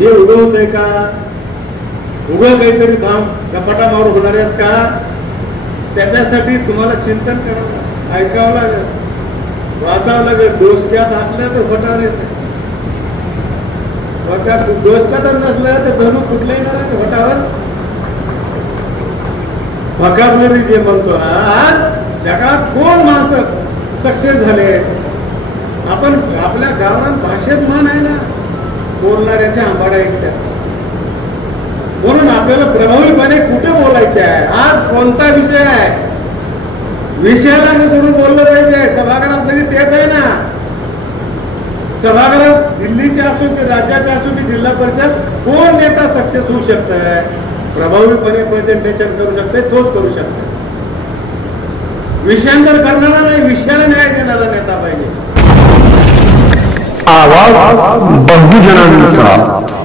हे उगं होतंय का? उगं काहीतरी धाम गपाटामावर होणार आहेत का? त्याच्यासाठी तुम्हाला चिंतन करावं, ऐकावं लागेल, वाचावं लागेल. डोसक्यात असलं तर फटावर येत, डोसक्यातच नसलं तर धनु कुठले येणार फटावर. व्हॉकॅब्युलरी जे म्हणतो ना, आज जगात कोण माणसं सक्सेस झाले? आपण आपल्या गावात भाषेत मान आहे ना, बोलणाऱ्याच्या आंबाड्या ऐकत्या. म्हणून आपल्याला प्रभावीपणे कुठे बोलायचे आहे? आज कोणता विषय आहे, विषयाला अनुसरून बोललं पाहिजे. सभागृहात तरी तेच आहे ना. सभागृहात दिल्लीचे असो की राज्याचे असो की जिल्हा परिषद, कोण नेता सक्सेस होऊ शकतंय, प्रभावीपणे प्रेझेंटेशन करू शकते, तोच करू शकतो. विषयांतर करणारा नाही, विषयाला न्याय देणारा नेता पाहिजे. आवाज बहुजनांचा.